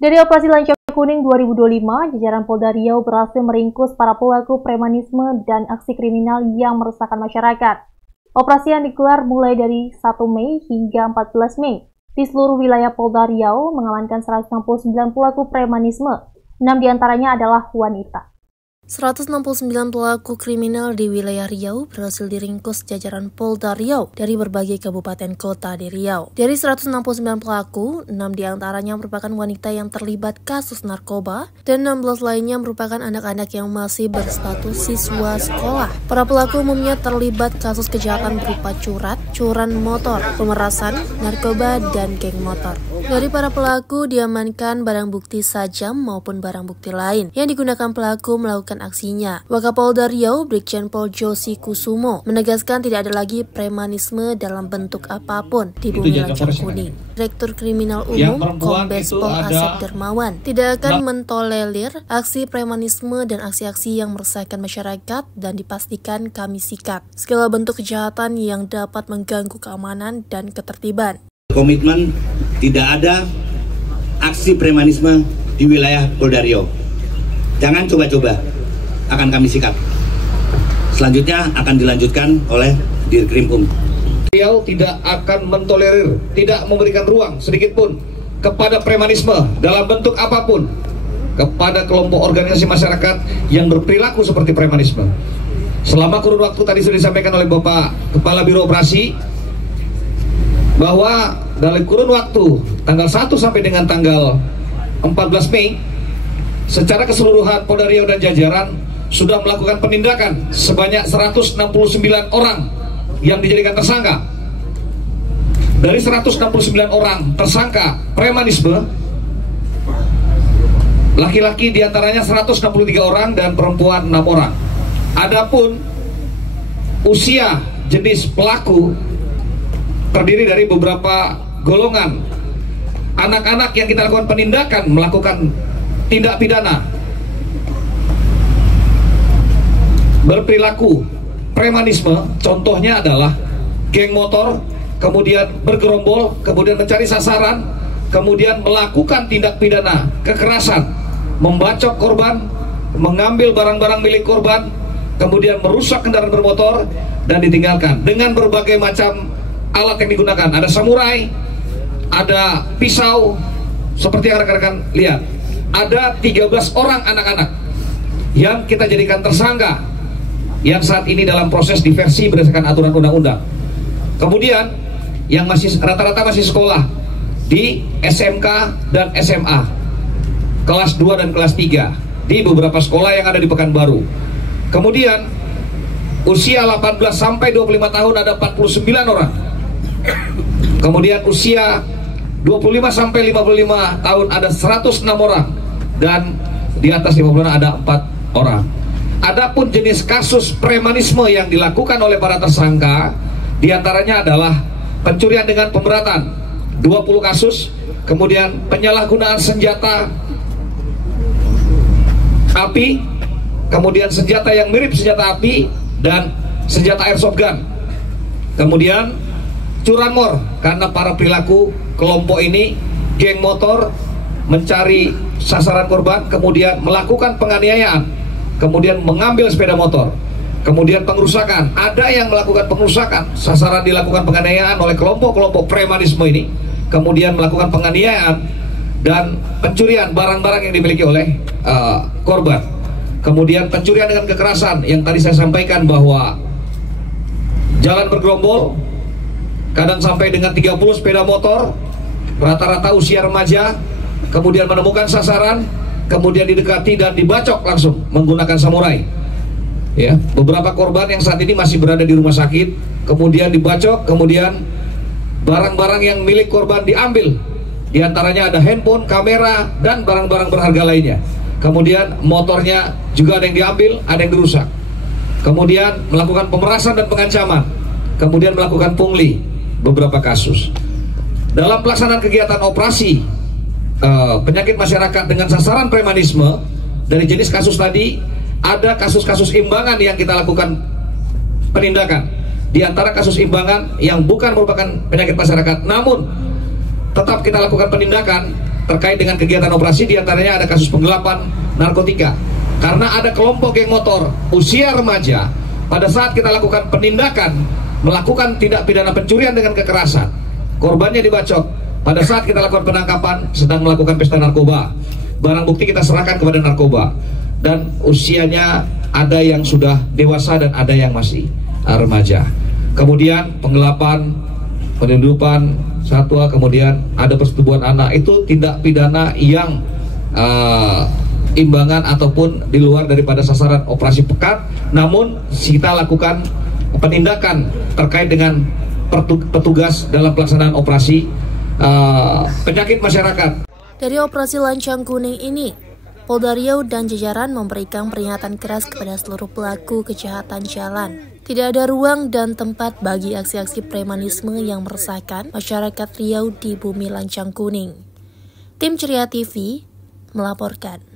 Dari operasi Lancang Kuning 2025, jajaran Polda Riau berhasil meringkus para pelaku premanisme dan aksi kriminal yang meresahkan masyarakat. Operasi yang digelar mulai dari 1 Mei hingga 14 Mei. Di seluruh wilayah Polda Riau mengamankan 169 pelaku premanisme, 6 diantaranya adalah wanita. 169 pelaku kriminal di wilayah Riau berhasil diringkus jajaran Polda Riau dari berbagai kabupaten kota di Riau. Dari 169 pelaku, 6 diantaranya merupakan wanita yang terlibat kasus narkoba dan 16 lainnya merupakan anak-anak yang masih berstatus siswa sekolah. Para pelaku umumnya terlibat kasus kejahatan berupa curan motor, pemerasan, narkoba, dan geng motor. Dari para pelaku diamankan barang bukti sajam maupun barang bukti lain yang digunakan pelaku melakukan aksinya. Wakapolda Riau Brigjen Pol Josi Kusumo menegaskan tidak ada lagi premanisme dalam bentuk apapun di bumi Lancang Kuning. Direktur Kriminal Umum Kombes Pol Asep Dermawan tidak akan mentolerir aksi premanisme dan aksi-aksi yang meresahkan masyarakat dan dipastikan kami sikap segala bentuk kejahatan yang dapat mengganggu keamanan dan ketertiban. Komitmen tidak ada aksi premanisme di wilayah Polda Riau. Jangan coba-coba, akan kami sikap. Selanjutnya akan dilanjutkan oleh Dirkrim Riau tidak akan mentolerir, tidak memberikan ruang sedikit pun kepada premanisme dalam bentuk apapun kepada kelompok organisasi masyarakat yang berperilaku seperti premanisme. Selama kurun waktu tadi sudah disampaikan oleh Bapak Kepala Biro Operasi bahwa dalam kurun waktu tanggal 1 sampai dengan tanggal 14 Mei secara keseluruhan Polda Riau dan jajaran sudah melakukan penindakan sebanyak 169 orang yang dijadikan tersangka. Dari 169 orang tersangka premanisme, laki-laki diantaranya 163 orang dan perempuan 6 orang. Adapun usia jenis pelaku terdiri dari beberapa golongan. Anak-anak yang kita lakukan penindakan melakukan tindak pidana berperilaku premanisme, contohnya adalah geng motor, kemudian bergerombol, kemudian mencari sasaran, kemudian melakukan tindak pidana kekerasan, membacok korban, mengambil barang-barang milik korban, kemudian merusak kendaraan bermotor dan ditinggalkan dengan berbagai macam alat yang digunakan. Ada samurai, ada pisau, seperti yang rekan-rekan lihat. Ada 13 orang anak-anak yang kita jadikan tersangka, yang saat ini dalam proses diversi berdasarkan aturan undang-undang. Kemudian yang masih rata-rata masih sekolah di SMK dan SMA, kelas 2 dan kelas 3 di beberapa sekolah yang ada di Pekanbaru. Kemudian usia 18 sampai 25 tahun ada 49 orang. Kemudian usia 25 sampai 55 tahun ada 106 orang dan di atas 50 ada 4 orang. Adapun jenis kasus premanisme yang dilakukan oleh para tersangka diantaranya adalah pencurian dengan pemberatan 20 kasus, kemudian penyalahgunaan senjata api, kemudian senjata yang mirip senjata api dan senjata airsoft gun. Kemudian curanmor, karena para perilaku kelompok ini geng motor mencari sasaran korban, kemudian melakukan penganiayaan, kemudian mengambil sepeda motor, kemudian pengerusakan. Ada yang melakukan pengerusakan, sasaran dilakukan penganiayaan oleh kelompok-kelompok premanisme ini, kemudian melakukan penganiayaan dan pencurian barang-barang yang dimiliki oleh korban. Kemudian pencurian dengan kekerasan yang tadi saya sampaikan bahwa jalan bergerombol, kadang sampai dengan 30 sepeda motor, rata-rata usia remaja, kemudian menemukan sasaran, kemudian didekati dan dibacok langsung menggunakan samurai. Ya, beberapa korban yang saat ini masih berada di rumah sakit, kemudian dibacok, kemudian barang-barang yang milik korban diambil. Di antaranya ada handphone, kamera, dan barang-barang berharga lainnya. Kemudian motornya juga ada yang diambil, ada yang dirusak. Kemudian melakukan pemerasan dan pengancaman, kemudian melakukan pungli. Beberapa kasus dalam pelaksanaan kegiatan operasi penyakit masyarakat dengan sasaran premanisme. Dari jenis kasus tadi ada kasus-kasus imbangan yang kita lakukan penindakan. Di antara kasus imbangan yang bukan merupakan penyakit masyarakat namun tetap kita lakukan penindakan terkait dengan kegiatan operasi, diantaranya ada kasus penggelapan narkotika. Karena ada kelompok geng motor usia remaja, pada saat kita lakukan penindakan, melakukan tindak pidana pencurian dengan kekerasan, korbannya dibacok. Pada saat kita lakukan penangkapan, sedang melakukan pesta narkoba. Barang bukti kita serahkan kepada narkoba. Dan usianya ada yang sudah dewasa dan ada yang masih remaja. Kemudian penggelapan, penyelundupan satwa, kemudian ada persetubuhan anak. Itu tindak pidana yang imbangan ataupun di luar daripada sasaran operasi pekat, namun kita lakukan penindakan terkait dengan petugas dalam pelaksanaan operasi penyakit masyarakat. Dari operasi Lancang Kuning ini, Polda Riau dan jajaran memberikan peringatan keras kepada seluruh pelaku kejahatan jalan. Tidak ada ruang dan tempat bagi aksi-aksi premanisme yang meresahkan masyarakat Riau di bumi Lancang Kuning. Tim Ceria TV melaporkan.